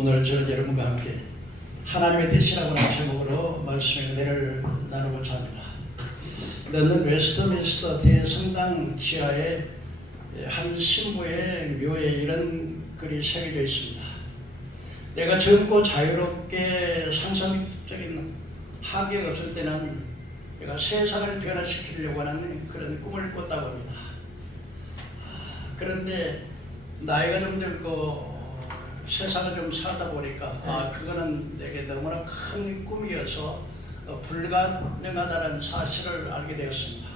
오늘 저는 여러분과 함께 하나님의 뜻이라고 하는 제목으로 말씀의 은혜를 나누고자 합니다. 너는 웨스트민스터 대성당 지하에 한 신부의 묘에 이런 글이 새겨져 있습니다. 내가 젊고 자유롭게 상상적인 한계가 없을 때는 내가 세상을 변화시키려고 하는 그런 꿈을 꿨다고 합니다. 그런데 나이가 좀 들고 세상을 좀 살다 보니까 그거는 내게 너무나 큰 꿈이어서 불가능하다는 사실을 알게 되었습니다.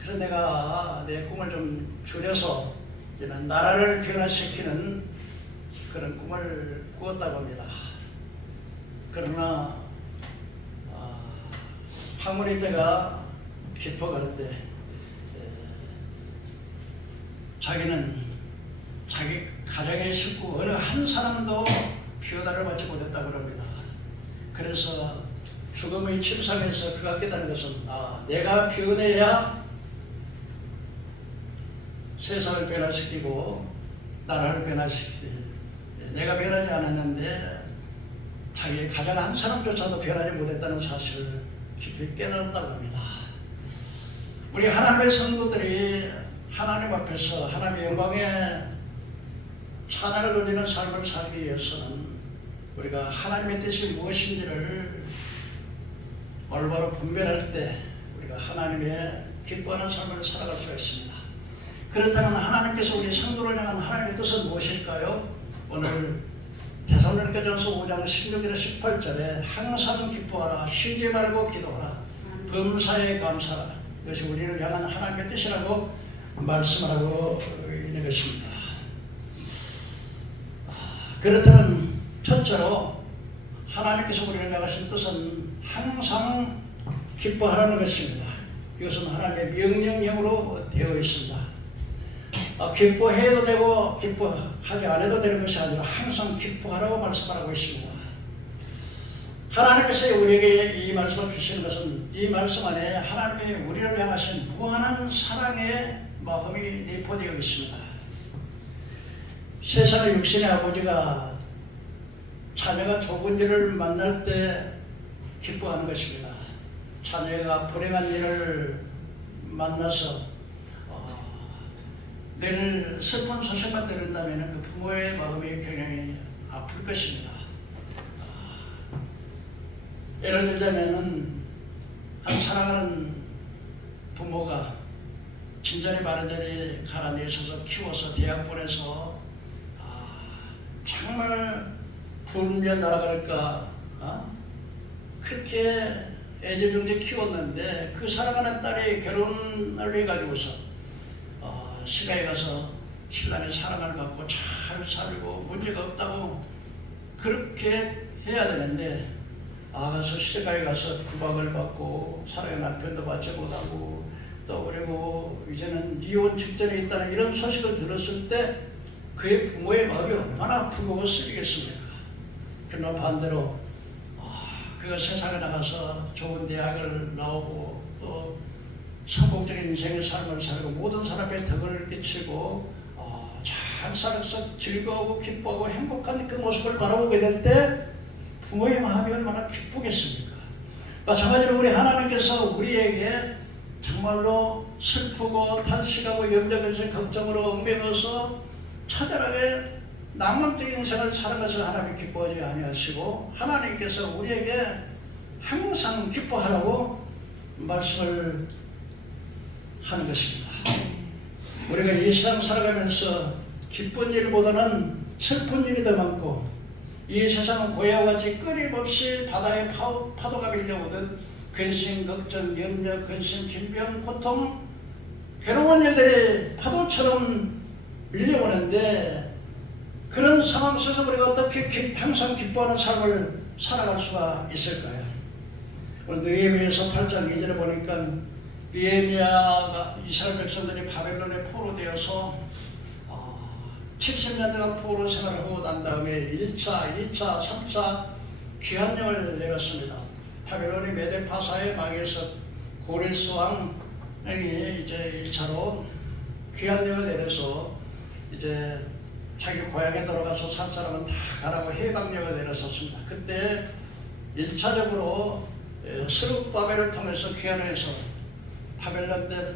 그래서 내가 내 꿈을 좀 줄여서 이제는 나라를 변화시키는 그런 꿈을 꾸었다고 합니다. 그러나 황홀히 때가 깊어갈 때 자기는 자기 가정의 식구 어느 한 사람도 효다를 받지 못했다고 합니다. 그래서 죽음의 침상에서 그가 깨달은 것은 내가 변해야 세상을 변화시키고 나라를 변화시키지, 내가 변하지 않았는데 자기 가정 한 사람조차도 변하지 못했다는 사실을 깊이 깨달았다고 합니다. 우리 하나님의 성도들이 하나님 앞에서 하나님의 영광에 찬양을 돌리는 삶을 살기 위해서는 우리가 하나님의 뜻이 무엇인지를 올바로 분별할 때 우리가 하나님의 기뻐하는 삶을 살아갈 수가 있습니다. 그렇다면 하나님께서 우리 성도를 향한 하나님의 뜻은 무엇일까요? 오늘 데살로니가전서 5장 16절에 18절에 항상 기뻐하라, 쉬지 말고 기도하라, 범사에 감사하라. 이것이 우리를 향한 하나님의 뜻이라고 말씀하고 있는 것입니다. 그렇다면 첫째로 하나님께서 우리를 향하신 뜻은 항상 기뻐하라는 것입니다. 이것은 하나님의 명령형으로 되어 있습니다. 기뻐해도 되고 기뻐하지 않아도 되는 것이 아니라 항상 기뻐하라고 말씀하고 있습니다. 하나님께서 우리에게 이 말씀을 주시는 것은 이 말씀 안에 하나님의 우리를 향하신 무한한 사랑의 마음이 내포되어 있습니다. 세상의 육신의 아버지가 자녀가 좋은 일을 만날 때 기뻐하는 것입니다. 자녀가 불행한 일을 만나서 늘 슬픈 소식만 들은다면 그 부모의 마음이 굉장히 아플 것입니다. 예를 들자면은 한 사랑하는 부모가 친절히 바른자리 가라앉혀서 키워서 대학 보내서 정말 불면 날아갈까 그렇게 애지중지 키웠는데 그 사랑하는 딸이 결혼을 해가지고서 시가에 가서 신랑의 사랑을 받고 잘 살고 문제가 없다고 그렇게 해야 되는데 가서 시가에 가서 구박을 받고 사랑의 남편도 받지 못하고 또 그리고 이제는 이혼 직전에 있다는 이런 소식을 들었을 때 그의 부모의 마음이 얼마나 아프고 쓰리겠습니까? 그러나 반대로 그가 세상에 나가서 좋은 대학을 나오고 또 성공적인 인생의 삶을 살고 모든 사람의 덕을 끼치고 잘 살아서 즐거워하고 기뻐하고 행복한 그 모습을 바라보게 될 때 부모의 마음이 얼마나 기쁘겠습니까? 마찬가지로 우리 하나님께서 우리에게 정말로 슬프고 탄식하고 염려해서 걱정으로 얽매여서 처절하게 낭만적인 인생을 사는 것을 하나님이 기뻐하지 아니하시고 하나님께서 우리에게 항상 기뻐하라고 말씀을 하는 것입니다. 우리가 이 세상 살아가면서 기쁜 일보다는 슬픈 일이 더 많고 이 세상은 고해와 같이 끊임없이 바다에 파도가 밀려오듯 근심, 걱정, 염려, 근심, 질병, 고통, 괴로운 일들이 파도처럼 밀려오는데 그런 상황 속에서 우리가 어떻게 항상 기뻐하는 삶을 살아갈 수가 있을까요? 오늘 느헤미야서 8장 2절에 보니까 느헤미야가 이스라엘 백성들이 바벨론에 포로되어서 70년 동안 포로 생활을 하고 난 다음에 1차, 2차, 3차 귀환령을 내렸습니다. 바벨론이 메데 파사에 망해서 고레스 왕이 이제 1차로 귀환령을 내려서 이제 자기 고향에 들어가서 살 사람은 다 가라고 해방령을 내렸었습니다. 그때 1차적으로 스룹바벨을 통해서 귀환해서 바벨론 때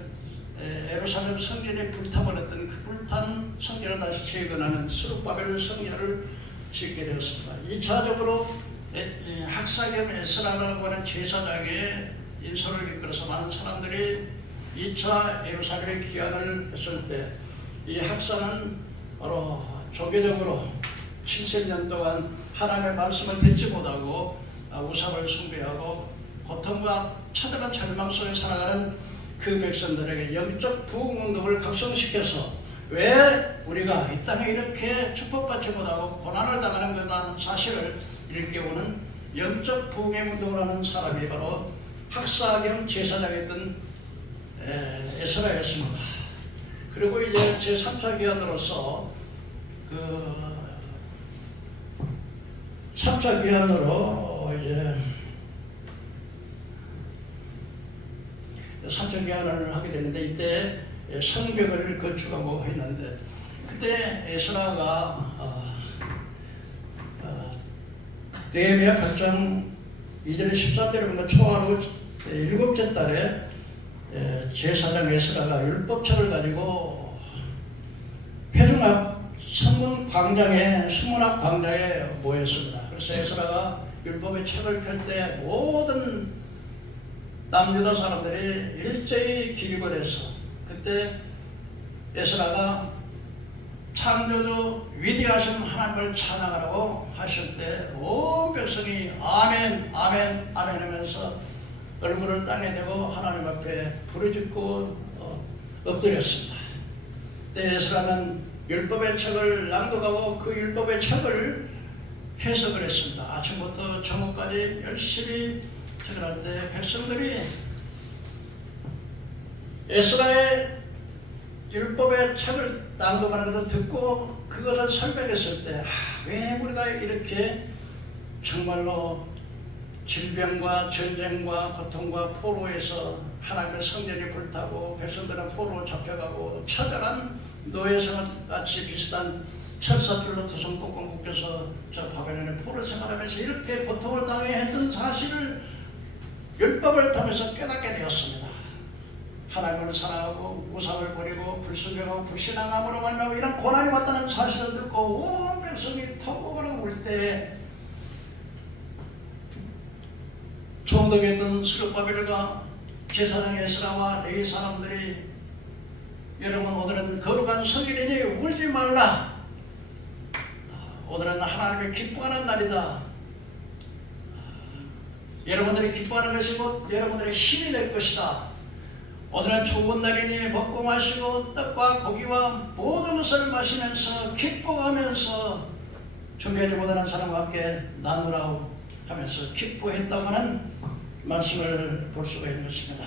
예루살렘 성전이 불타버렸던 그 불탄 성전을 다시 재건하는 스룹바벨 성전을 짓게 되었습니다. 2차적으로 학사겸 에스라라고 하는 제사장의 인솔을 이끌어서 많은 사람들이 2차 예루살렘에 귀환을 했을 때 이 학사는 바로 조계적으로 70년 동안 하나님의 말씀을 듣지 못하고 우상을 숭배하고 고통과 처절한 절망 속에 살아가는 그 백성들에게 영적 부흥운동을 각성시켜서 왜 우리가 이 땅에 이렇게 축복받지 못하고 고난을 당하는 것이라는 사실을 일깨우는 영적 부흥의 운동을 하는 사람이 바로 학사 겸 제사장이었던 에스라였습니다. 그리고 이제 제3차 귀환으로서 그 3차 귀환으로 이제 3차 귀환을 하게 되는데 이때 성벽을 건축하고 했는데 그때 에스라가 느헤미야 8장 2절에 13절에 보면 초하루 7째 달에 제사장 에스라가 율법책을 가지고 회중 앞 성문 광장에 모였습니다. 그래서 에스라가 율법의 책을 펼 때 모든 남유다 사람들이 일제히 기립을 했어. 그때 에스라가 창조주 위대하신 하나님을 찬양하라고 하실 때 온 백성이 아멘 아멘 아멘 하면서 얼굴을 땅에 대고 하나님 앞에 부르짖고 엎드렸습니다. 그때 에스라는 율법의 책을 낭독하고 그 율법의 책을 해석을 했습니다. 아침부터 저녁까지 열심히 책을 할 때 백성들이 에스라의 율법의 책을 낭독하는 것을 듣고 그것을 설명했을 때 왜 우리가 이렇게 정말로 질병과 전쟁과 고통과 포로에서 하나님의 성전이 불타고 백성들은 포로로 잡혀가고 처절한 노예생활같이 비슷한 철사줄로 두손 꽁꽁 묶여서 저 바벨론의 포로 생활하면서 이렇게 고통을 당해 했던 사실을 율법을 통해서 깨닫게 되었습니다. 하나님을 사랑하고 우상을 버리고 불순종하고 불신앙함으로 말미암아 이런 고난이 왔다는 사실을 듣고 온 백성이 통곡하고 울 때 총독이었던 스룹바벨과 제사장 에스라와 레위 사람들이 여러분 오늘은 거룩한 성일이니 울지 말라. 오늘은 하나님의 기뻐하는 날이다. 여러분들이 기뻐하는 것이 곧 여러분들의 힘이 될 것이다. 오늘은 좋은 날이니 먹고 마시고 떡과 고기와 모든 것을 마시면서 기뻐하면서 준비하지 못하는 사람과 함께 나누라고 하면서 기뻐했다고 하는 말씀을 볼 수가 있는 것입니다.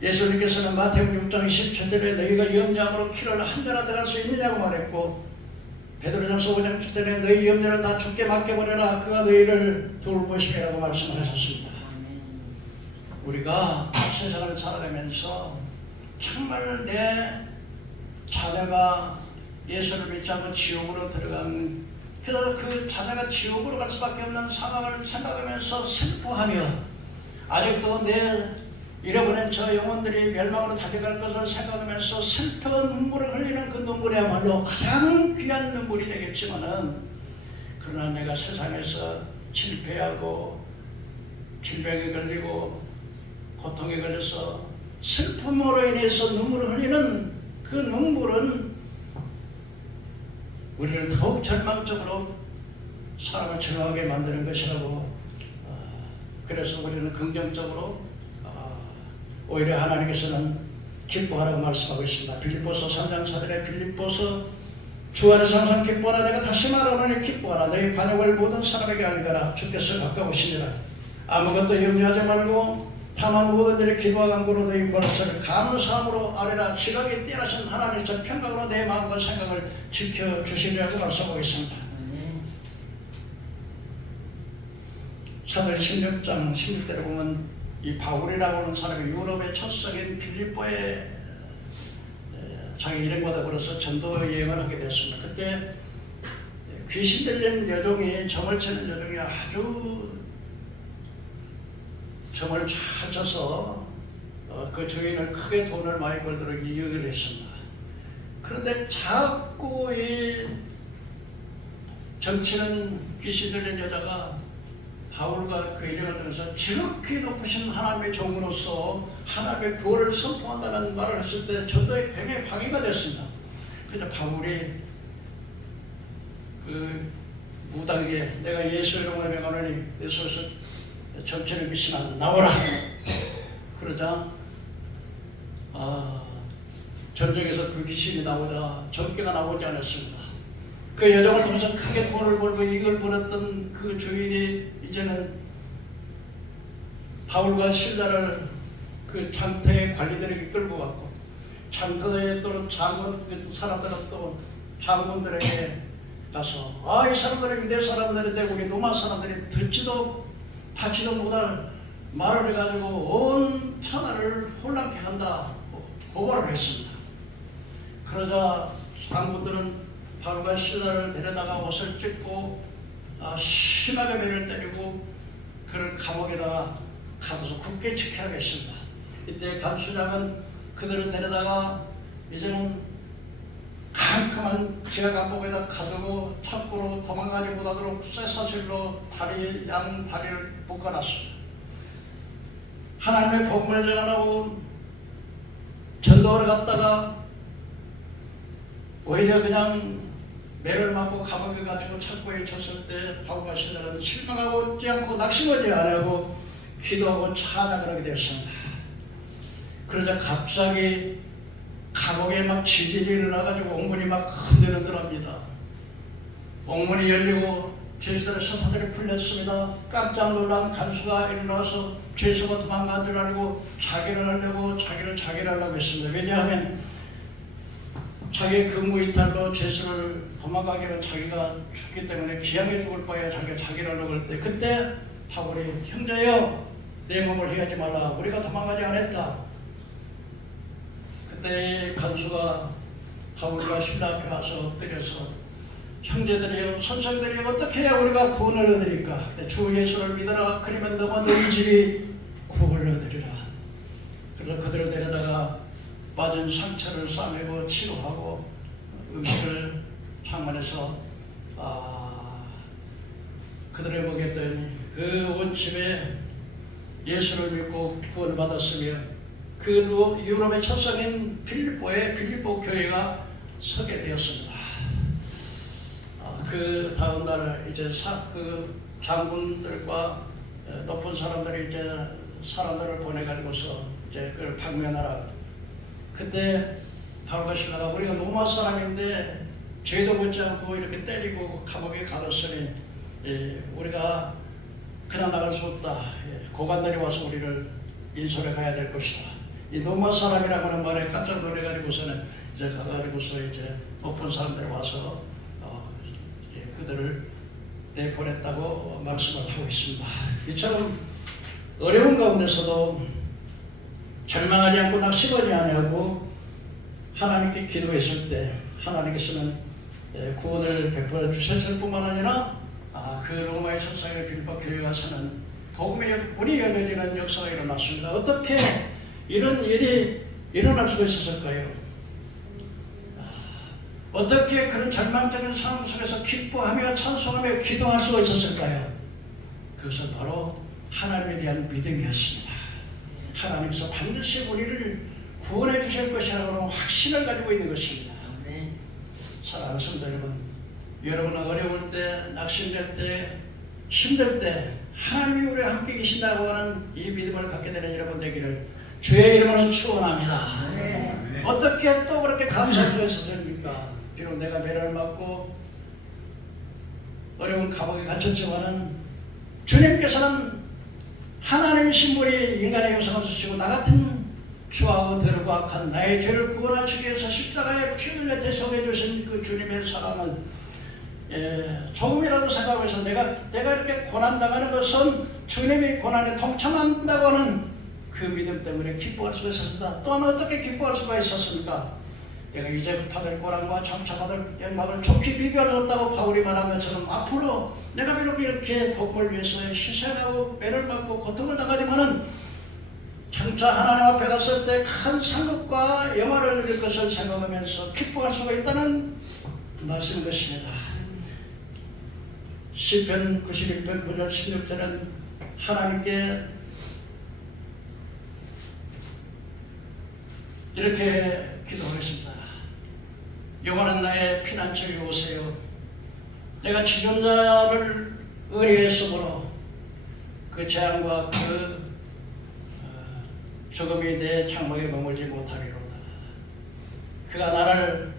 예수님께서는 마태복음 6장 17절에 너희가 염려함으로 키를 한 대나 들어갈 수 있느냐고 말했고 베드로전서 5장 7절에 너희 염려를 다 주께 맡겨버려라 그가 너희를 돌보시리라고 말씀을 하셨습니다. 우리가 세상을 살아가면서 정말 내 자녀가 예수를 믿지 않고 지옥으로 들어가는 그래서 그 자녀가 지옥으로 갈 수밖에 없는 상황을 생각하면서 슬퍼하며 아직도 내 잃어버린 저 영혼들이 멸망으로 달려갈 것을 생각하면서 슬픈 눈물을 흘리는 그 눈물이야말로 가장 귀한 눈물이 되겠지만은 그러나 내가 세상에서 실패하고 질병에 걸리고 고통에 걸려서 슬픔으로 인해서 눈물을 흘리는 그 눈물은 우리를 더욱 절망적으로 사람을 절망하게 만드는 것이라고 그래서 우리는 긍정적으로 오히려 하나님께서는 기뻐하라고 말씀하고 있습니다. 빌립보서 3장 4절에 빌립보서 주 안에서 항상 기뻐하라 내가 다시 말하노니 기뻐하라 너희 관역을 모든 사람에게 알리라 주께서 가까우시니라 아무것도 염려하지 말고 다만 모든 일에 기도와 간구로 너희 권세를 감사함으로 아뢰라 지각에 뛰어나신 하나님께서 평강으로 내 마음과 생각을 지켜주시리라고 말씀하고 있습니다. 사도행 16장 16절에 보면 이 바울이라고 하는 사람이 유럽의 첫 성인 빌립보에 자기 일행과도 걸어서 전도 여행을 하게 됐습니다. 그때 귀신 들린 여종이, 점을 치는 여종이 아주 점을 잘 쳐서 그 주인을 크게 돈을 많이 벌도록 이익을 했습니다. 그런데 자꾸 이 점치는 귀신 들린 여자가 바울과 그 일행을 들어서 지극히 높으신 하나님의 종으로서 하나님의 구원을 선포한다는 말을 했을 때 전도의 병에 방해가 됐습니다. 그래서 바울이 그 무당에게 내가 예수의 이름으로 명하노니 내 손에서 점치는 귀신아 나오라. 그러자 전쟁에서 그 귀신이 나오자 전개가 나오지 않았습니다. 그 여정을 통해서 크게 돈을 벌고 이익을 벌었던 그 주인이 이제는 바울과 실라를 그 장터의 관리들에게 끌고 갔고, 장터에 또는 장군 사람들은 또 장군들에게 가서 이 사람들이 유대 사람들인데 우리 로마 사람들이 듣지도 받지도 못할 말을 해가지고 온 천하를 혼란케 한다 고발을 했습니다. 그러자 장군들은 바울과 실라를 데려다가 옷을 찢고 심하게 매를 때리고 그를 감옥에다가 가둬서 굳게 지켜야 했습니다. 이때 간수장은 그들을 데려다가 이제는 캄캄한 지하 감옥에다 가두고 창고로 도망가지 못하도록 쇠사슬로 양 다리를 묶어놨습니다. 하나님의 복음을 전하고 전도를 갔다가 오히려 그냥 매를 맞고 감옥에 갇히고 창고에 쳤을 때 바울과 실라는 실망하지 않고 낙심하지 않고 기도하고 찬양을 하게 되었습니다. 그러자 갑자기 감옥에 막 지진이 일어나가지고 옥문이 막 흔들흔들합니다. 옥문이 열리고 죄수들의 서사들이 풀렸습니다. 깜짝 놀란 간수가 일어나서 죄수가 도망간 줄 알고 자기를 하려고 자기를 하려고 했습니다. 왜냐하면 자기의 근무 이탈로 죄수를 도망가게 하면 자기가 죽기 때문에 기양에 죽을 바에 자기를 하려고 할 때 그때 바울이 형제여 내 몸을 해하지 말라 우리가 도망가지 않았다. 그때 간수가 바울과 실라 앞에 와서 엎드려서 형제들이여 선생들이여 어떻게 해야 우리가 구원을 얻으리까? 주 예수를 믿어라. 그러면 너와 너희 집이 구원을 얻으리라. 그래서 그들을 데려다가 맞은 상처를 싸매고 치료하고 음식을 창문에서 그들을 먹였더니 그 온 집에 예수를 믿고 구원을 받았으며 그 유럽의 첫 성인 빌립보 교회가 서게 되었습니다. 그 다음 날 이제 그 장군들과 높은 사람들이 이제 사람들을 보내가지고서 이제 그걸 방면하라. 그때 바울과 실라가 우리가 로마 사람인데 죄도 묻지 않고 이렇게 때리고 감옥에 가뒀으니 우리가 그냥 나갈 수 없다. 고관들이 와서 우리를 인솔해 가야 될 것이다. 이 로마 사람이라고 하는 말에 깜짝 놀래가지고서는 이제 가가지고서 이제 높은 사람들이 와서 그들을 내보냈다고 말씀을 하고 있습니다. 이처럼 어려운 가운데서도 절망하지 않고 낙심하지 아니하고 하나님께 기도했을 때 하나님께서는 구원을 베풀어 주셨을 뿐만 아니라 그 로마의 천상의 빌립보 교회가 사는 복음의 문이 열려지는 역사가 일어났습니다. 어떻게 이런 일이 일어날 수가 있었을까요? 어떻게 그런 절망적인 상황 속에서 기뻐하며 찬송하며 기도할 수가 있었을까요? 그것은 바로 하나님에 대한 믿음이었습니다. 하나님께서 반드시 우리를 구원해 주실 것이라는 확신을 가지고 있는 것입니다. 사랑하는 성도 여러분, 여러분은 어려울 때, 낙심될 때, 힘들 때 하나님이 우리와 함께 계신다고 하는 이 믿음을 갖게 되는 여러분 되기를 주의 이름으로 축원합니다. 어떻게 또 그렇게 감사할 수가 있었습니까? 비록 내가 매를 맞고 어려운 감옥에 갇혔지만은 주님께서는 하나님의 신분이 인간의 형상을 쓰시고 나 같은 추하고 더럽고 악한 나의 죄를 구원하시기 위해서 십자가에 피 흘려 대속해 주신 그 주님의 사랑을 조금이라도 생각해서 내가 이렇게 고난당하는 것은 주님이 고난에 동참한다고 하는 그 믿음 때문에 기뻐할 수가 있었습니다. 또한 어떻게 기뻐할 수가 있었습니까? 내가 이제 받을 고난과 장차 받을 영광을 좋게 비교할 수 없다고 바울이 말한 것처럼 앞으로 내가 비록 이렇게 복을 위해서 희생하고 매를 맞고 고통을 당하지만은 장차 하나님 앞에 갔을 때 큰 상급과 영화를 누릴 것을 생각하면서 기뻐할 수가 있다는 말씀인 것입니다. 시편 91편 9절 16절은 하나님께 이렇게 기도하겠습니다. 여호와는 나의 피난처에 오세요. 내가 지존자를 의뢰했으므로 그 재앙과 그 죽음이 내 장막에 머물지 못하리로다. 그가 나를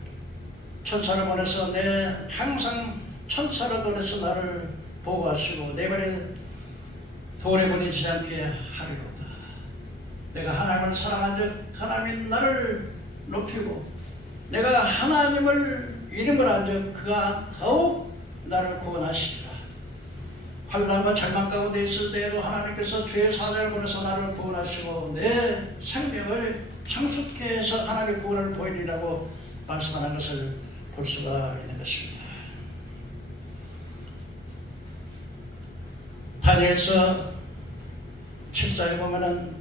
천사를 보내서 내 항상 천사를 보내서 나를 보호하시고 내 발에 돌에 버리지 않게 하리로다. 내가 하나님을 사랑한 즉 하나님이 나를 높이고 내가 하나님을 이름을 한 즉 그가 더욱 나를 구원하시리라. 환난과 절망 가운데 있을 때에도 하나님께서 주의 사자를 보내서 나를 구원하시고 내 생명을 창숫케 해서 하나님의 구원을 보이리라고 말씀하는 것을 볼 수가 있는 것입니다. 다니엘서 7장에 보면은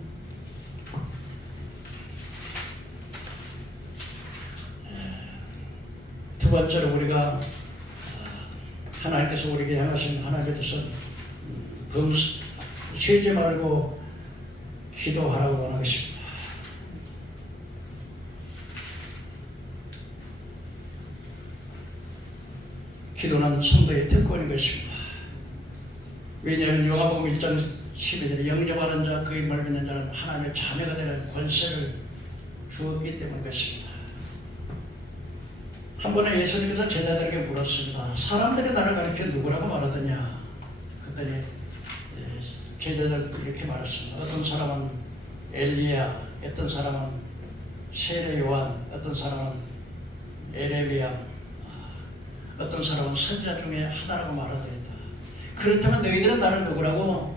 두 번째로 우리가 하나님께서 우리에게 향하신 하나님의 뜻은 쉬지 말고 기도하라고 하는 것입니다. 기도는 성도의 특권인 것입니다. 왜냐하면 요한복음 1장 12절에 영접하는 자 그 이름을 믿는 자는 하나님의 자녀가 되는 권세를 주었기 때문인 것입니다. 한 번에 예수님께서 제자들에게 물었습니다. 사람들이 나를 가리켜 누구라고 말하더냐? 그랬더니 제자들 이렇게 말했습니다. 어떤 사람은 엘리야, 어떤 사람은 세례 요한, 어떤 사람은 에레미야, 어떤 사람은 선지자 중에 하나라고 말하더이다. 그렇다면 너희들은 나를 누구라고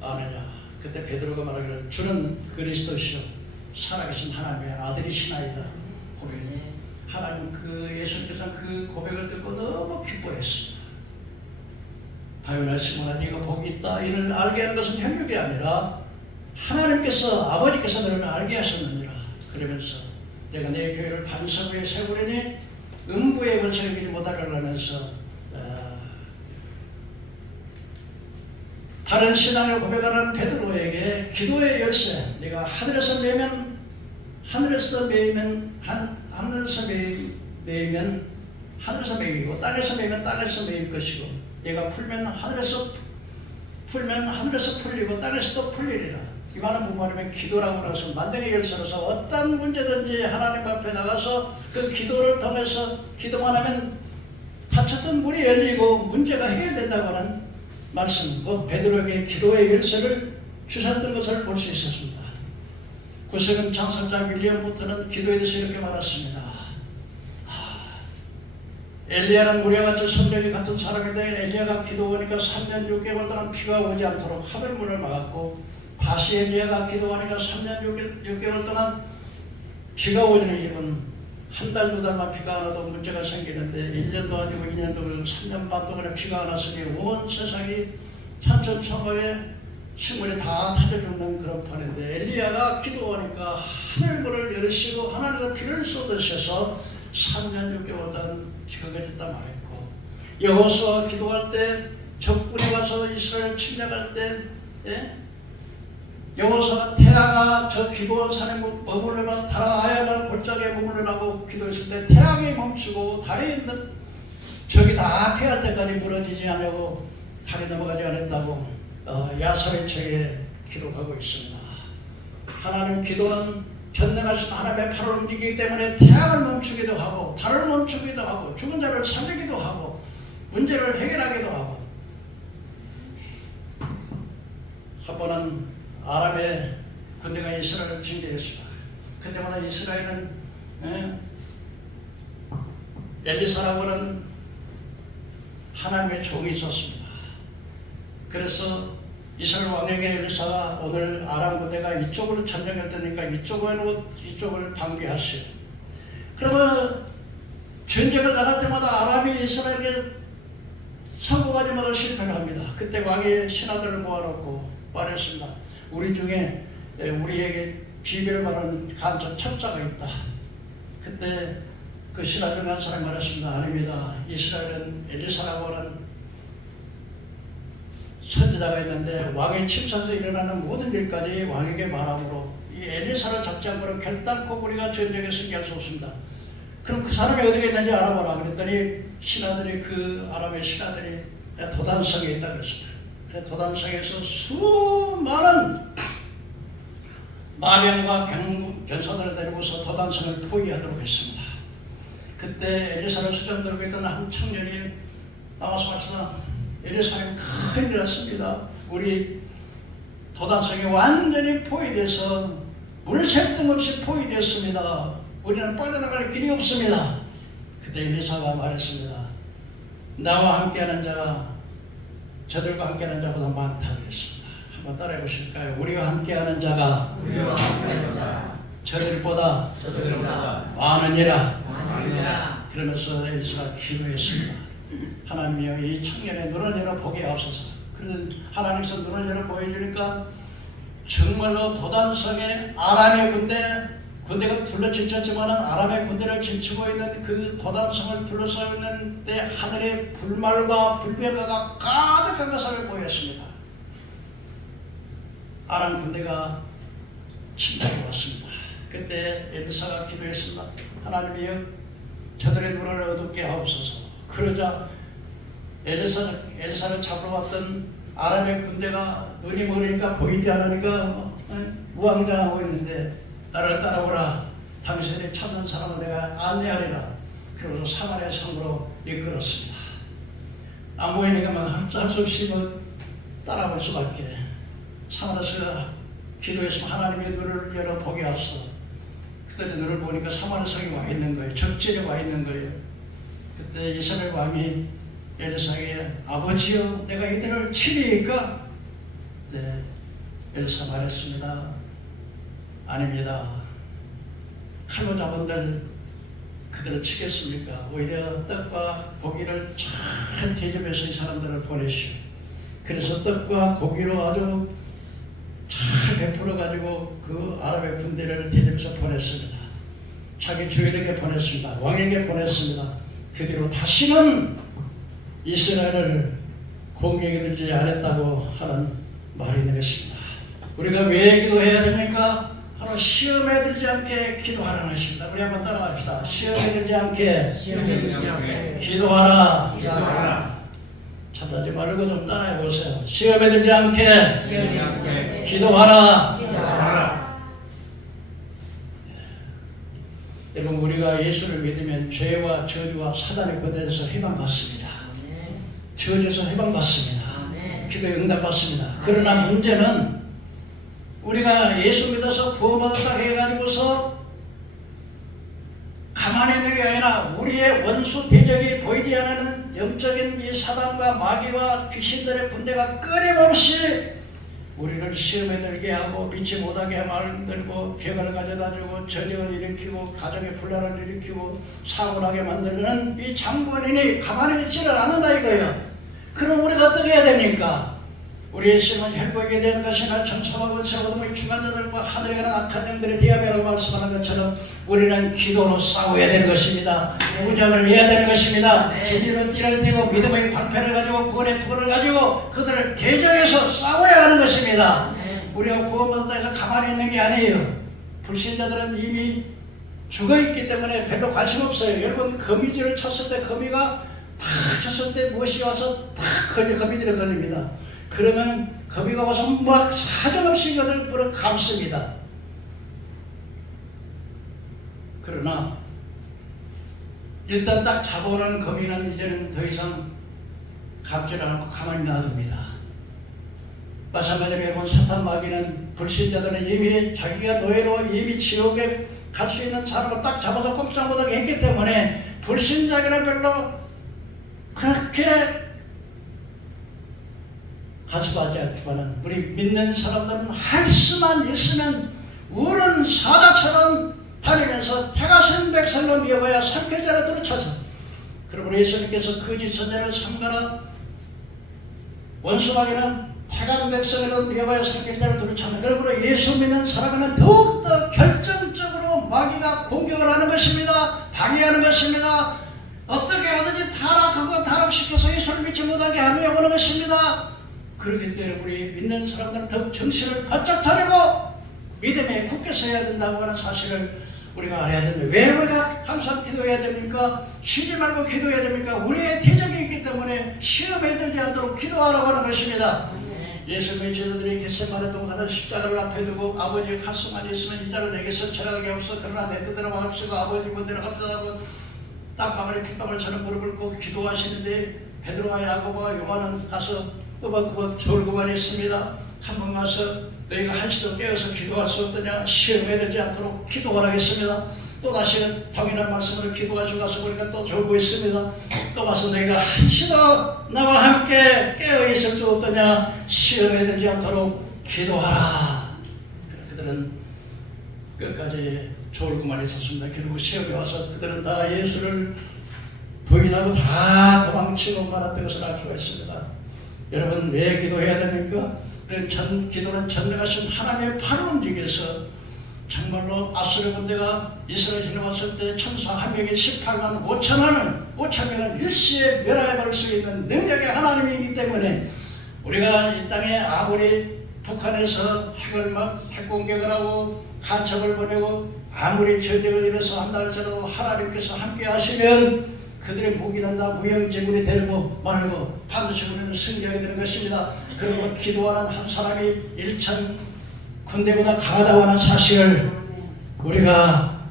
아느냐? 그때 베드로가 말하기를 주는 그리스도시요 살아계신 하나님의 아들이시나이다. 고백했습니다. 하나님 예수님께서 그 고백을 듣고 너무 기뻐했습니다. 다윗아 시몬아 네가 복이 있다. 이를 알게 하는 것은 혈육이 아니라 하나님께서 아버지께서 너를 알게 하셨느니라. 그러면서 내가 내 교회를 반석 위에 세우려니 음부의 권세를 이기지 못하리라 하면서 다른 신앙을 고백하는 베드로에게 기도의 열쇠, 내가 하늘에서 매이면 하늘에서 매이고 땅에서 매이면 땅에서 매일 것이고 얘가 풀면 하늘에서 풀리고 땅에서도 풀리리라. 이 말은 무슨 말이냐면 기도라고 해서 만능의 열쇠로서 어떤 문제든지 하나님 앞에 나가서 그 기도를 통해서 기도만 하면 닫혔던 문이 열리고 문제가 해결된다고 하는 말씀, 곧 베드로에게 기도의 열쇠를 주셨던 것을 볼 수 있었습니다. 구세군 장성자 윌리엄부터는 기도에 대해서 이렇게 말했습니다. 엘리야는 우리와 같이 성령이 같은 사람인데 엘리야가 기도하니까 3년 6개월 동안 비가 오지 않도록 하늘문을 막았고 다시 엘리야가 기도하니까 3년 6개월 동안 비가 오는 일은 한 달, 두 달만 비가 안 와도 문제가 생기는데 1년도 아니고 2년도 아니고 3년 반 동안에 비가 안 왔으니 온 세상이 산천초가에 식물이 다 타져 죽는 그런 판인데 엘리야가 기도하니까 하늘문을 열으시고 하나님께서 비를 쏟으셔서 3년 6개월 동안 비가 그쳤다 말했고 여호수아가 기도할 때 적군이 와서 이스라엘 침략할 때 여호수아가 태양아 저 기브온 산에 머무르라 달아 아야가 골짜기에 머무르라고 기도했을 때 태양이 멈추고 달이 있는 적이 다 피할 때까지 무너지지 않고 달이 넘어가지 않았다고 야살의 책에 기록하고 있습니다. 하나님 기도는 전능하신 하나님의 팔을 움직이기 때문에 태양을 멈추기도 하고 달을 멈추기도 하고 죽은 자를 살리기도 하고 문제를 해결하기도 하고 한 번은 아람의 군대가 이스라엘을 침략했습니다. 그때마다 이스라엘은 엘리사라고 하는 하나님의 종이 있었습니다. 그래서 이스라엘 왕에게 엘리사가 오늘 아람 군대가 이쪽으로 전쟁을 뜨니까 이쪽을 방비하시오. 그러면 전쟁을 나갈 때마다 아람이 이스라엘에게 성공하지마다 실패를 합니다. 그때 왕이 신하들을 모아놓고 말했습니다. 우리 중에 우리에게 지배를 받는 간첩 첩자가 있다. 그때 그 신하 중 한 사람이 말했습니다. 아닙니다. 이스라엘은 엘리사라고 하는 선지자가 있는데 왕의 침상에서 일어나는 모든 일까지 왕에게 말하므로 이 엘리사를 잡지 않고는 결단코 우리가 전쟁에 승리할 수 없습니다. 그럼 그 사람이 어디에 있는지 알아보라 그랬더니 신하들이 그 아람의 신하들이 도단성에 있다 그랬습니다. 그래서 도단성에서 수많은 마병과 병사들을 데리고서 도단성을 포위하도록 했습니다. 그때 엘리사를 수장 들고 있던 한 청년이 나와서 말씀하셨습니다. 엘리사님 큰일 났습니다. 우리 도단성이 완전히 포위돼서 물샐 틈 없이 포위되었습니다. 우리는 빠져나갈 길이 없습니다. 그때 엘리사가 말했습니다. 나와 함께하는 자가 저들과 함께하는 자보다 많다 그랬습니다. 한번 따라해 보실까요? 우리와 함께하는 자가 저들보다 많으니라. 그러면서 엘리사가 기도했습니다. 하나님이여 이 청년의 눈을 열어 보게 하옵소서. 그런 하나님께서 눈을 열어 보여주니까 정말로 도단성에 아람의 군대가 둘러질쳤지만 아람의 군대를 질치고 있는 그 도단성을 둘러싸고 있는 때 하늘에 불말과 불병가가 가득한 것을 보였습니다. 아람 군대가 침략해 왔습니다. 그때 엘리사가 기도했습니다. 하나님이여 저들의 눈을 어둡게 하옵소서. 그러자 엘리사를 잡으러 왔던 아람의 군대가 눈이 멀으니까 보이지 않으니까 무항장하고 있는데 나를 따라오라. 당신이 찾는 사람을 내가 안내하리라. 그러면서 사마리아 성으로 이끌었습니다. 안 보이니까 할 수 없이 따라올 수밖에. 사마리아에서 기도했으면 하나님의 눈을 열어 보게 하소서. 그들의 눈을 보니까 사마리아 성이 와 있는 거예요. 적진에 와 있는 거예요. 그때 이스라엘 왕이 엘리사에게 아버지여 내가 이들을 치리까? 네, 엘리사 말했습니다. 아닙니다. 칼로 잡은들 그들을 치겠습니까? 오히려 떡과 고기를 잘 대접해서 이 사람들을 보내시오. 그래서 떡과 고기로 아주 잘 베풀어가지고 그 아랍의 군대를 대접해서 보냈습니다. 자기 주인에게 보냈습니다. 왕에게 보냈습니다. 그 뒤로 다시는 이스라엘을 공격에 들지 않았다고 하는 말이 있는 것입니다. 우리가 왜 기도해야 됩니까? 바로 시험에 들지 않게 기도하라는 것입니다. 우리 한번 따라합시다. 시험에 들지 않게 기도하라. 참다지 말고 좀 따라해 보세요. 시험에 들지 않게 기도하라. 여러분 우리가 예수를 믿으면 죄와 저주와 사단의 권세에서 해방받습니다. 저주에서 해방받습니다. 기도에 응답받습니다. 그러나 문제는 우리가 예수 믿어서 구원받았다 해가지고서 가만히 있는 게 아니라 우리의 원수 대적이 보이지 않는 영적인 이 사단과 마귀와 귀신들의 군대가 끊임없이 우리를 시험에 들게 하고 믿지 못하게 만들고 병을 가져다주고 전쟁을 일으키고 가정의 분란을 일으키고 사고를 하게 만드는 이 장본인이 가만히 있지를 않는다 이거예요. 그럼 우리가 어떻게 해야 됩니까? 우리의 심은 혈복이 되는 것이나 천사와 세워둠의 주관자들과 하늘에 가는 악한 영들의 디아메라고 말씀하는 것처럼 우리는 기도로 싸워야 되는 것입니다. 무장을 해야 되는 것입니다. 진리로 띠를 띠고 믿음의 방패를 가지고 구원의 토를 가지고 그들을 대적해서 싸워야 하는 것입니다. 우리가 구원받았다 해서 가만히 있는 게 아니에요. 불신자들은 이미 죽어있기 때문에 별로 관심 없어요. 여러분 거미줄을 쳤을 때 거미가 탁 쳤을 때 무엇이 와서 탁 거미줄에 걸립니다. 그러면 거미가 와서 막 사정없이 그것을 물어 감습니다. 그러나 일단 딱 잡아오는 거미는 이제는 더 이상 감지를 않고 가만히 놔둡니다. 마찬가지로 여러분 사탄 마귀는 불신자들은 이미 자기가 노예로 이미 지옥에 갈 수 있는 사람을 딱 잡아서 꼼짝 못하게 했기 때문에 불신자에게는 별로 그렇게 간섭하지 않지만 우리 믿는 사람들은 할 수만 있으면 우는 사자처럼 다니면서 태가신 백성을 미워하여 삼켜자로 들어쳐서 그러므로 예수님께서 거짓 선자를 삼가라 원수마귀는 태간 백성을 미워하여 삼켜자로 들어쳤다. 그러므로 예수 믿는 사람은 더욱더 결정적으로 마귀가 공격을 하는 것입니다. 방해하는 것입니다. 어떻게 하든지 타락시켜서 예수를 믿지 못하게 하려고 하는 것입니다. 그렇기 때문에 우리 믿는 사람들은 더욱 정신을 바짝 차리고 믿음에 굳게 서야 된다고 하는 사실을 우리가 알아야 됩니다. 왜 우리가 항상 기도해야 됩니까? 쉬지 말고 기도해야 됩니까? 우리의 대적이 있기 때문에 시험에 들지 않도록 기도하라고 하는 것입니다. 예수님의 제자들이 겟세마네 동산에 십자가를 앞에 두고 아버지 가슴 안에 있으면 이 자를 내게서 절하게 없어 그러나 내 뜻대로 마옵시고 아버지 본대로 합시다고 땀방울에 핏방울처럼 무릎을 꿇고 기도하시는데 베드로와 야고보와 요한은 가서 꾸벅꾸벅 졸고만 했습니다. 한 번 가서 너희가 한시도 깨어서 기도할 수 없더냐 시험에 들지 않도록 기도하라겠습니다. 또 다시 당연한 말씀으로 기도하시고 가서 보니까 또 졸고 있습니다. 또 가서 너희가 한시도 나와 함께 깨어있을 수 없더냐 시험에 들지 않도록 기도하라. 그들은 끝까지 졸고만 있었습니다. 결국 시험에 와서 그들은 다 예수를 부인하고 다 도망치고 말았던 것을 알 수가 있습니다. 여러분 왜 기도해야 됩니까? 기도는 전능하신 하나님의 팔을 움직여서 정말로 아수르 군대가 이스라엘 지나갔을 때 천사 한 명이 18만 5천 명을 일시에 멸하여버릴 수 있는 능력의 하나님이기 때문에 우리가 이 땅에 아무리 북한에서 핵 공격을 하고 간첩을 보내고 아무리 전쟁을 일어서 한달처럼 하나님께서 함께 하시면 그들의 무기는 다 무용지물이 되고 말고 반드시 우리는 승리하게 되는 것입니다. 그리고 기도하는 한 사람이 1천 군대보다 강하다고 하는 사실을 우리가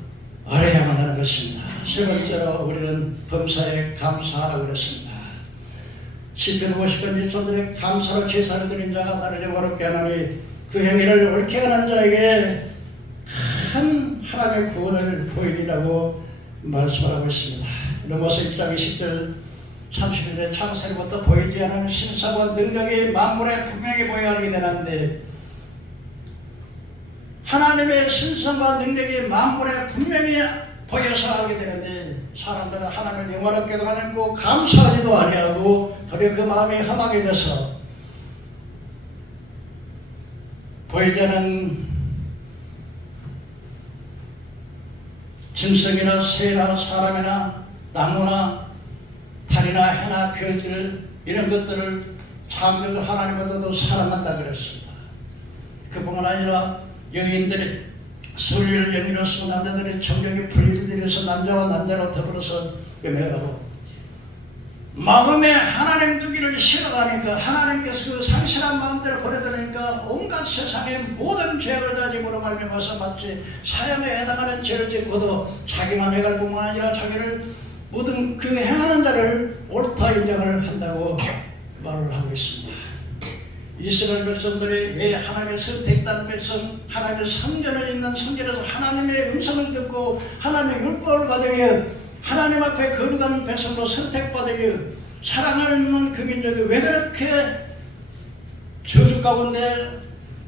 알아야만 하는 것입니다. 세 번째로 우리는 범사에 감사하라고 그랬습니다. 시편 50편 일손들의 감사로 제사를 드린 자가 나를 영화롭게 하나니 그 행위를 옳게 하는 자에게 큰 하나님의 구원을 보이리라고 말씀하고 있습니다. 로마서 1장 20절 30절에 창세로부터 보이지 않은 신사와 능력이 만물에 분명히 보여야 하게 되는데 하나님의 신성과 능력이 만물에 분명히 보여서 하게 되는데 사람들은 하나님을 영원하게도 않고 감사하지도 아니하고 도리어 그 마음이 험악해져서 보이지 않은 짐승이나 새나 사람이나 나무나 달이나 해나 별들 이런 것들을 창조주 하나님보다도 사랑한다 그랬습니다. 그뿐만 아니라 여인들이 순리를 영리로서 남자들의 정력이 분리되어서 남자와 남자로 더불어서 매하고 마음에 하나님 두기를 싫어하니까 하나님께서 그 상실한 마음대로 버려두니까 온갖 세상의 모든 죄를 다 집으로 말미암아서 마치 사형에 해당하는 죄를 짓고도 자기만 해갈 뿐만 아니라 자기를 모든 그 행하는 자를 옳다 인정을 한다고 말을 하고 있습니다. 이스라엘 백성들이 왜 하나님의 선택된 백성, 하나님의 성전을 있는 성전에서 하나님의 음성을 듣고 하나님의 율법을 받으며 하나님 앞에 거룩한 백성으로 선택받으며 사랑하는 그 민족이 왜 그렇게 저주 가운데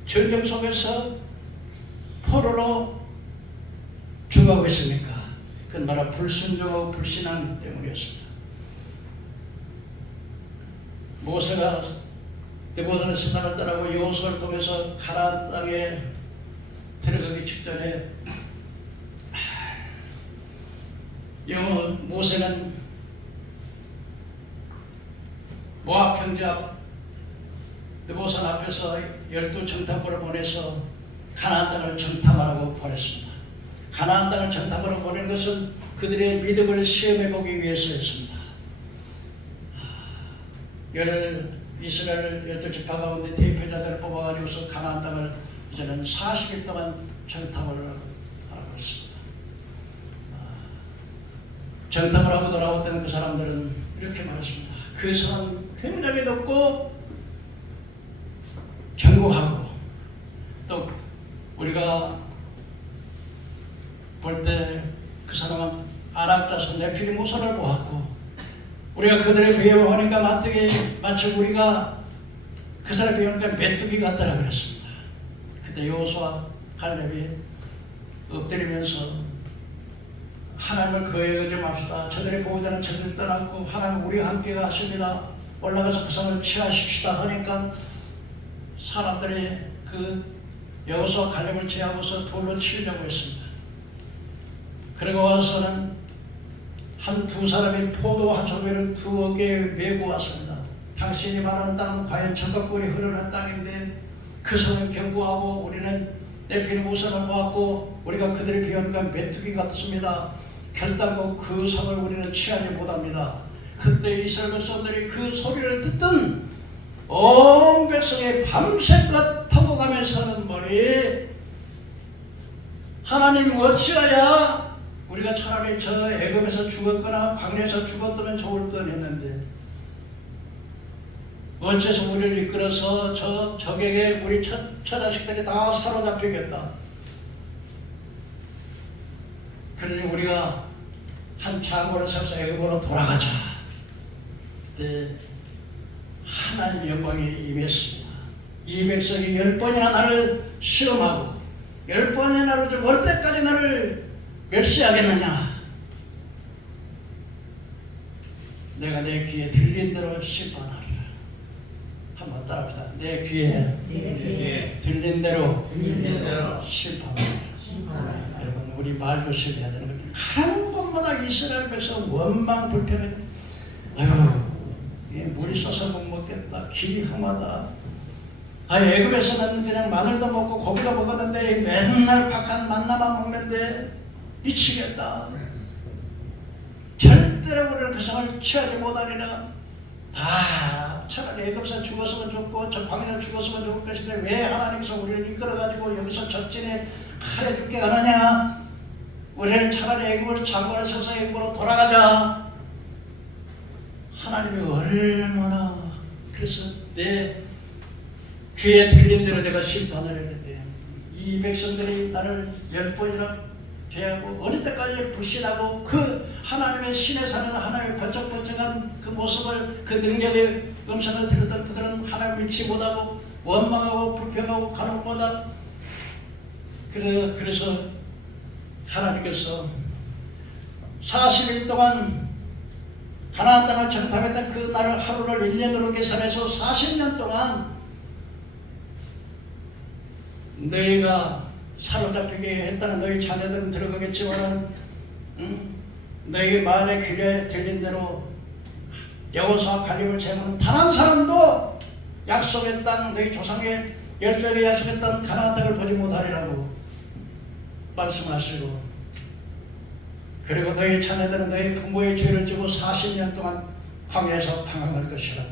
전쟁 속에서 포로로 죽어가고 있습니까? 그건 바로 불순종하고 불신앙 때문이었습니다. 모세가 모세는 신랑을 떠나고 여호수아를 통해서 가나안 땅에 들어가기 직전에 모세는 모압 평지 앞 느보산 앞에서 12정탐꾼을 보내서 가나안 땅을 정탐하라고 보냈습니다. 가나안 땅을 정탐하러 보낸 것은 그들의 믿음을 시험해 보기 위해서였습니다. 이스라엘 12지파 가운데 대표자들을 뽑아가지고서 가나안 땅을 이제는 40일 동안 정탐을 하라고 했습니다. 정탐을 하고 돌아왔던 그 사람들은 이렇게 말했습니다. 그 사람 굉장히 높고 견고하고 또 우리가 볼 때 그 사람은 아랍 자손 네필림 후손을 보았고 우리가 그들의 비유를 보니까 마치 우리가 그 사람의 비유니까 메뚜기 같다라고 그랬습니다. 그때 여호수아 갈렙이 엎드리면서 하나님을 거역하지 맙시다. 저들의 보호자는 저들 떠났고 하나님 우리와 함께 가십니다. 올라가서 그 성을 취하십시다 하니까 사람들이 그 여호수아 갈렙을 제하고서 돌로 치려고 했습니다. 그리고 와서는 한 두 사람이 포도 한 소매를 두어 개 메고 왔습니다. 당신이 말하는 땅은 과연 적각골이 흐르는 땅인데 그 성을 경고하고 우리는 떼피는 우산을 보았고 우리가 그들의 비하니까 메뚜기 같습니다. 결단코 그 성을 우리는 취하지 못합니다. 그때 이스라엘 백성들이 그 소리를 듣던 온 백성이 밤새껏 터보가면서 하는 말이 하나님 어찌하여 우리가 차라리 저 애굽에서 죽었거나 광야에서 죽었다면 좋을 뻔했는데 어째서 우리를 이끌어서 저 적에게 우리 처자식들이 다 사로잡히겠다. 그러니 우리가 한 장고를 세워서 애굽으로 돌아가자. 그때 하나님의 영광이 임했습니다. 이 백성이 10번이나 나를 시험하고 10번이나 나를 좀 올 때까지 나를 멸시하겠느냐. 내가 내 귀에 들린 대로 심판하리라. 한번 따라합시다. 내 귀에 들린 대로 심판하리라. 여러분 우리 말 조심해야 되는 것. 한 번마다 이스라엘 백성 원망 불평해. 아유 물이 써서 못 먹겠다. 길이 험하다. 애굽에서는 그냥 마늘도 먹고 고기도 먹었는데 맨날 박한 만나만 먹는데 미치겠다. 절대로 우리는 그 성을 취하지 못하리라. 차라리 애굽에서 죽었으면 좋고 저 광야에서 죽었으면 좋을 것인데 왜 하나님께서 우리를 이끌어가지고 여기서 적진에 칼에 죽게 하느냐. 우리는 차라리 애굽으로 장관을 서서 애굽으로 돌아가자. 하나님이 얼마나 그래서 내 귀에 들린 대로 내가 심판을 했는데 이 백성들이 나를 10번이나 죄하고 어느 때까지 불신하고 그 하나님의 신에 사는 하나님의 번쩍번쩍한 그 모습을 그 능력의 음성을 들었던 그들은 하나님 믿지 못하고 원망하고 불평하고 간혹보다 그래서 하나님께서 40일 동안 가나안 땅을 정탐했던 그 날 하루를 1년으로 계산해서 40년 동안 너희가 사로잡히게 했다는 너희 자녀들은 들어가겠지만 너희 마음의 귀에 들린 대로 여호수아 갈렙을 제하는 단 한 사람도 약속의 땅 너희 조상의 열조에게 약속했던 가나안 땅을 보지 못하리라고 말씀하시고 그리고 너희 자녀들은 너희 부모의 죄를 지고 40년 동안 광야에서 방황할 것이라.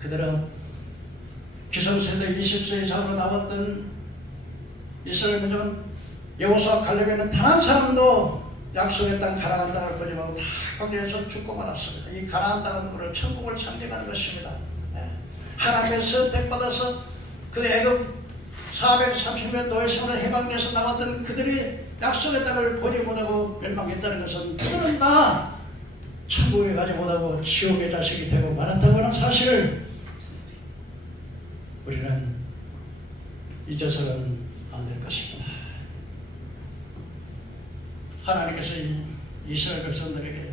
그들은 기성세대 20세 이상으로 남았던 이스라엘 민족은 여호수아 갈렙에는 단 한 사람도 약속의 땅 가나안 땅을 보지 말고 다 광야에서 죽고 말았습니다. 이 가나안 땅은 우리 천국을 상징하는 것입니다. 하나님의 선택받아서 그 애굽 430년 노예 생활을 해방돼서 나왔던 그들이 약속의 땅을 보지 못하고 멸망했다는 것은 그들은 다 천국에 가지 못하고 지옥의 자식이 되고 말았다고 하는 사실을 우리는 잊어서는 안 될 것입니다. 하나님께서 이스라엘 백성들에게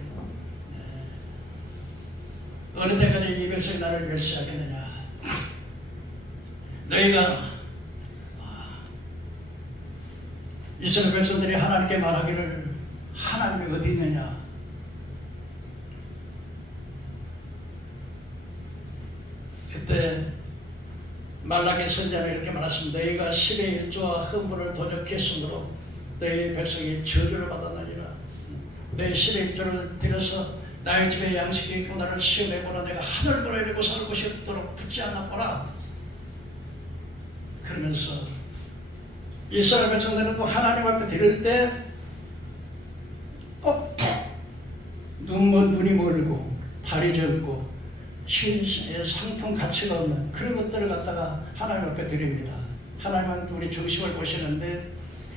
어느 때까지 이 백성이 나를 멸시하겠느냐. 너희가 이스라엘 백성들이 하나님께 말하기를 하나님이 어디 있느냐. 그때 말라기 선지자는 이렇게 말했습니다. 너희가 10의 1조와 헌물을 도적했으므로 너희 백성이 저주를 받았느니라. 너희 10의 1조를 들여서 나의 집에 양식이 있고 나를 시험해보라. 내가 하늘보라 이르고 살 곳이 없도록 붙지 않았구나. 그러면서 이스라엘 백성들은 또 하나님 앞에 드릴 때 꼭 눈이 멀고 발이 젊고 상품 가치가 없는 그런 것들을 갖다가 하나님 앞에 드립니다. 하나님은 우리 중심을 보시는데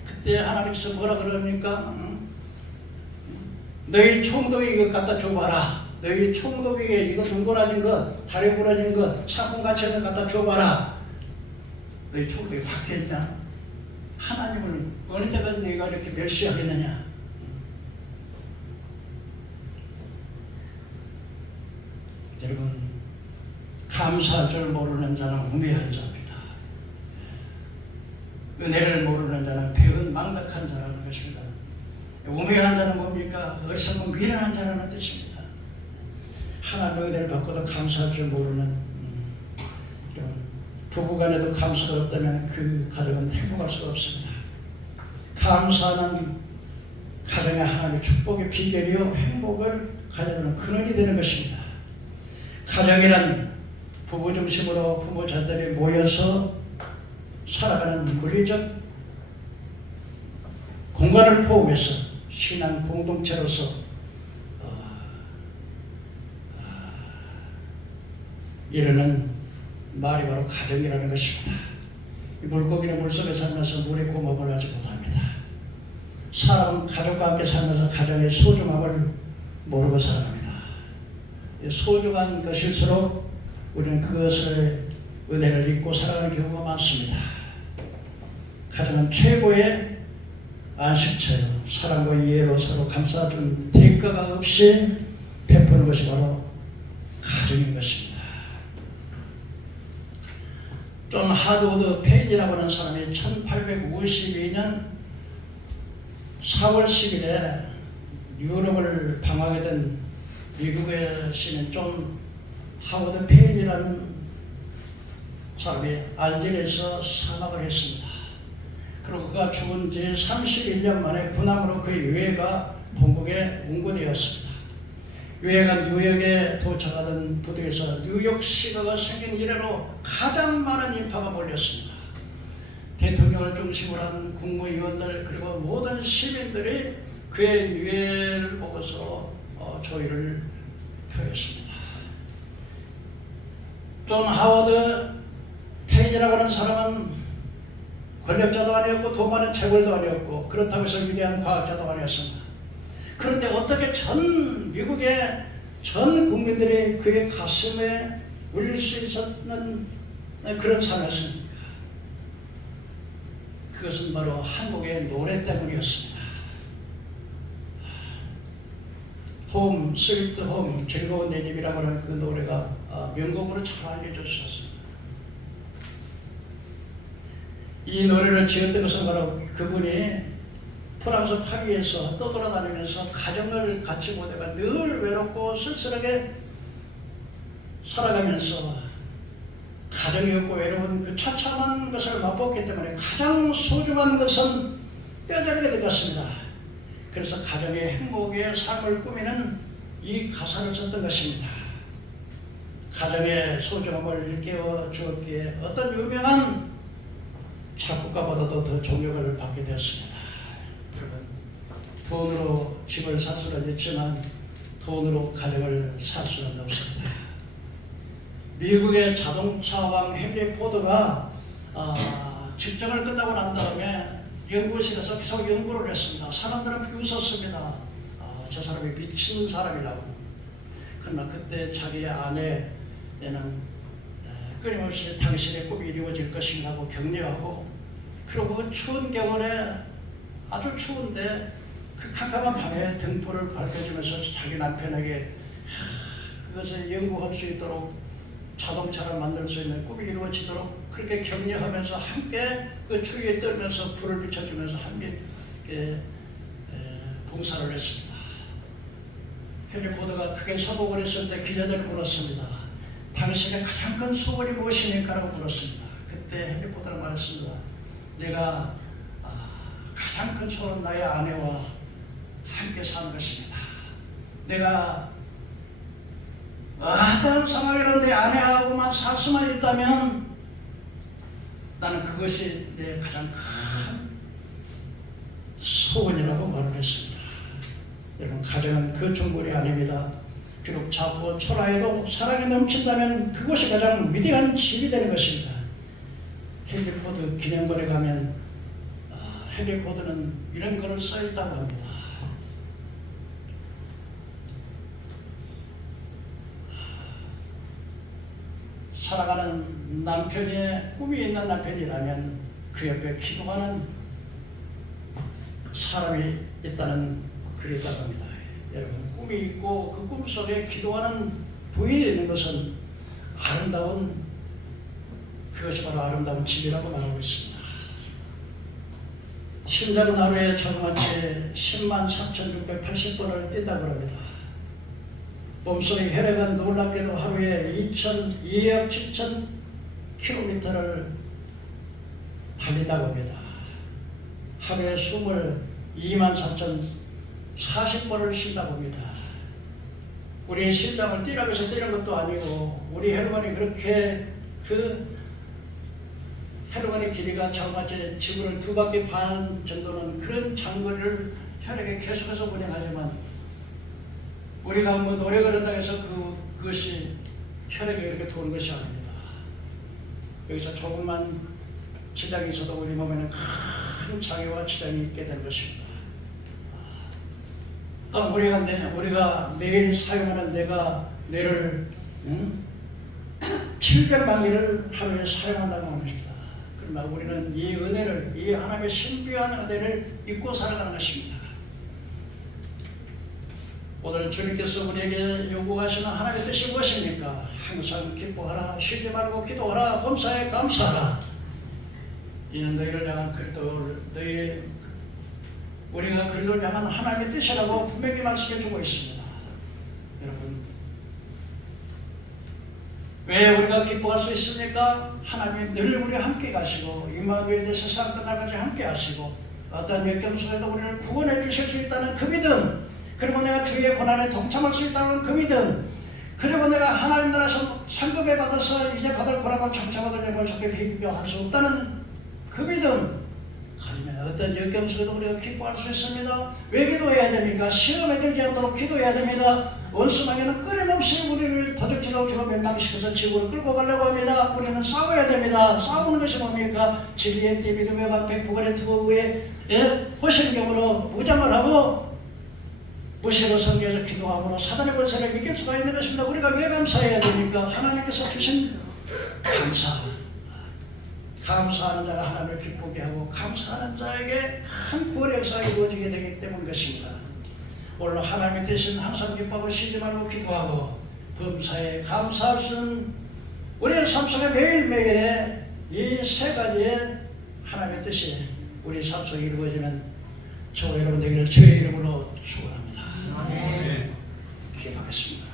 그때 하나님께서 뭐라 그러니까 너희 총독이 이거 갖다 줘봐라. 너희 총독에게 이거 눈 부러진 것, 다리 부러진 것, 상품 가치 없는 것 갖다 줘봐라. 너희 총독이 받겠냐? 하나님을 어느 때까지 내가 이렇게 멸시하겠느냐? 여러분, 감사할 줄 모르는 자는 우매한 자입니다. 은혜를 모르는 자는 배은망덕한 자라는 것입니다. 우매한 자는 뭡니까? 어리석은 미련한 자라는 뜻입니다. 하나님의 은혜를 받고도 감사할 줄 모르는 부부간에도 감사가 없다면 그 가정은 행복할 수가 없습니다. 감사는 가정의 하나님의 축복의 비결이요 행복을 가져오는 근원이 되는 것입니다. 가정이란 부부 중심으로 부모자들이 모여서 살아가는 물리적 공간을 포함해서 신앙 공동체로서 이르는 말이 바로 가정이라는 것입니다. 물고기는 물속에 살면서 물의 고마움을 하지 못합니다. 사람은 가족과 함께 살면서 가정의 소중함을 모르고 살아갑니다. 소중한 것일수록 우리는 그것을 은혜를 잊고 살아가는 경우가 많습니다. 가정은 최고의 안식처요, 사랑과 이해로 서로 감싸준 대가가 없이 베푸는 것이 바로 가정인 것입니다. 존 하드우드 페이지라고 하는 사람이 1852년 4월 10일에 유럽을 방황하게 된 미국의 시민 존 하워드 페이지라는 사람이 알제리에서 사망을 했습니다. 그리고 그가 죽은 지 31년 만에 군함으로 그의 유해가 본국에 운구되었습니다. 유해가 뉴욕에 도착하던 부두에서 뉴욕시가가 생긴 이래로 가장 많은 인파가 몰렸습니다. 대통령을 중심으로 한 국무위원들 그리고 모든 시민들이 그의 유해를 보고서 조의를 표했습니다. 존 하워드 페이지라고 하는 사람은 권력자도 아니었고 돈 많은 재벌도 아니었고 그렇다고 해서 위대한 과학자도 아니었습니다. 그런데 어떻게 전 미국의 전 국민들이 그의 가슴에 울릴 수 있었는 그런 삶이었습니까? 그것은 바로 한국의 노래 때문이었습니다. 홈, 스위트 홈, 즐거운 내 집이라고 하는 그 노래가 명곡으로 잘 알려져 있었습니다. 이 노래를 지었던 것은 바로 그분이 프랑스 파리에서 떠돌아다니면서 가정을 갖지 못해가 늘 외롭고 쓸쓸하게 살아가면서 가정이 없고 외로운 그 처참한 것을 맛봤기 때문에 가장 소중한 것은 뼈저리게 되었습니다. 그래서 가정의 행복의 삶을 꾸미는 이 가사를 썼던 것입니다. 가정의 소중함을 일깨워 주었기에 어떤 유명한 작곡가보다도 더 존경을 받게 되었습니다. 여러분, 돈으로 집을 살 수는 있지만 돈으로 가정을 살 수는 없습니다. 미국의 자동차왕 헨리 포드가 집정을 끝나고 난 다음에 연구실에서 계속 연구를 했습니다. 사람들은 비웃었습니다. 저 사람이 미친 사람이라고. 그러나 그때 자기의 아내는 끊임없이 당신의 꿈이 이루어질 것인가 하고 격려하고, 그리고 그 추운 겨울에 아주 추운데 그 캄캄한 밤에 등불을 밝혀주면서 자기 남편에게 그것을 연구할 수 있도록 자동차를 만들 수 있는 꿈이 이루어지도록 그렇게 격려하면서 함께 그 추위에 떨면서 불을 비춰주면서 함께 봉사를 했습니다. 헨리 포드가 크게 서복을 했을 때 기자들이 물었습니다. 당신의 가장 큰 소원이 무엇입니까? 라고 물었습니다. 그때 헨리 포드가 말했습니다. 내가 가장 큰 소원은 나의 아내와 함께 사는 것입니다. 내가 어떤 상황이라도 내 아내하고만 살 수만 있다면 나는 그것이 내 가장 큰 소원이라고 말을 했습니다. 여러분, 가정은 그 정글이 아닙니다. 비록 작고 초라해도 사랑이 넘친다면 그것이 가장 위대한 집이 되는 것입니다. 헨리 포드 기념관에 가면 헨리 포드는 이런 글을 써있다고 합니다. 살아가는 남편의 꿈이 있는 남편이라면 그 옆에 기도하는 사람이 있다는 글이 있다고 합니다. 여러분, 꿈이 있고 그 꿈 속에 기도하는 부인이 되는 것은 아름다운, 그것이 바로 아름다운 집이라고 말하고 있습니다. 심장은 하루에 저같이 103,680번을 뛴다고 합니다. 몸속의 혈액은 놀랍게도 하루에 2억 7천 킬로미터를 달린다고 합니다. 하루에 숨을 23,040번을 쉰다고 합니다. 우리 심장을 뛰라고 해서 뛰는 것도 아니고, 우리 혈관이 그렇게 혈관의 길이가 저같이 지구를 2바퀴 반 정도는 그런 장거리를 혈액에 계속해서 운행하지만, 우리가 뭐 노래 걸었다고 해서 그것이 혈액에 이렇게 도는 것이 아닙니다. 여기서 조금만 지장이 있어도 우리 몸에는 큰 장애와 지장이 있게 되는 것입니다. 또 우리가 매일 사용하는 뇌를 700만 개를 하루에 사용한다고 합니다. 그러나 우리는 이 은혜를, 이 하나님의 신비한 은혜를 잊고 살아가는 것입니다. 오늘 주님께서 우리에게 요구하시는 하나님의 뜻이 무엇입니까? 항상 기뻐하라, 쉬지 말고 기도하라, 범사에 감사하라. 이는 너희를 향한 우리가 그리스도를 향한 하나님의 뜻이라고 분명히 말씀해주고 있습니다. 여러분, 왜 우리가 기뻐할 수 있습니까? 하나님이 늘 우리와 함께 가시고, 임마누엘 세상 끝날까지 함께 하시고, 어떤 역경 속에도 우리를 구원해 주실 수 있다는 그 믿음, 그리고 내가 주의 고난에 동참할 수 있다는 그 믿음, 그리고 내가 하나님 나라에서 상급에 받아서 이제 받을 거라고 장차받을 영광을 속에 비교할 수 없다는 그 믿음 가지면 어떤 역경 속에도 우리가 기뻐할 수 있습니다. 왜 기도해야 됩니까? 시험에 들지 않도록 기도해야 됩니다. 원수마귀는 끊임없이 우리를 도둑질하고 멸망시켜서 지구로 끌고 가려고 합니다. 우리는 싸워야 됩니다. 싸우는 것이 뭡니까? 진리의 띠, 믿음의 방패, 구원의 투구 위에 호신경으로 무장을 하고 무시로 성경에서 기도하고 사단의 권세를 이길 수가 있는 것입니다. 우리가 왜 감사해야 됩니까? 하나님께서 주신 감사하는 자가 하나님을 기쁘게 하고, 감사하는 자에게 큰 구원의 역사가 이루어지게 되기 때문인 것입니다. 오늘 하나님의 뜻은 항상 기뻐하고 쉬지 말고 기도하고 범사에 감사할 수 있는 우리의 삶 속에 매일매일의 이 세 가지의 하나님의 뜻이 우리 삶 속에 이루어지는 저와 여러분 되기를 주의 이름으로 축원합니다. 기도하겠습니다.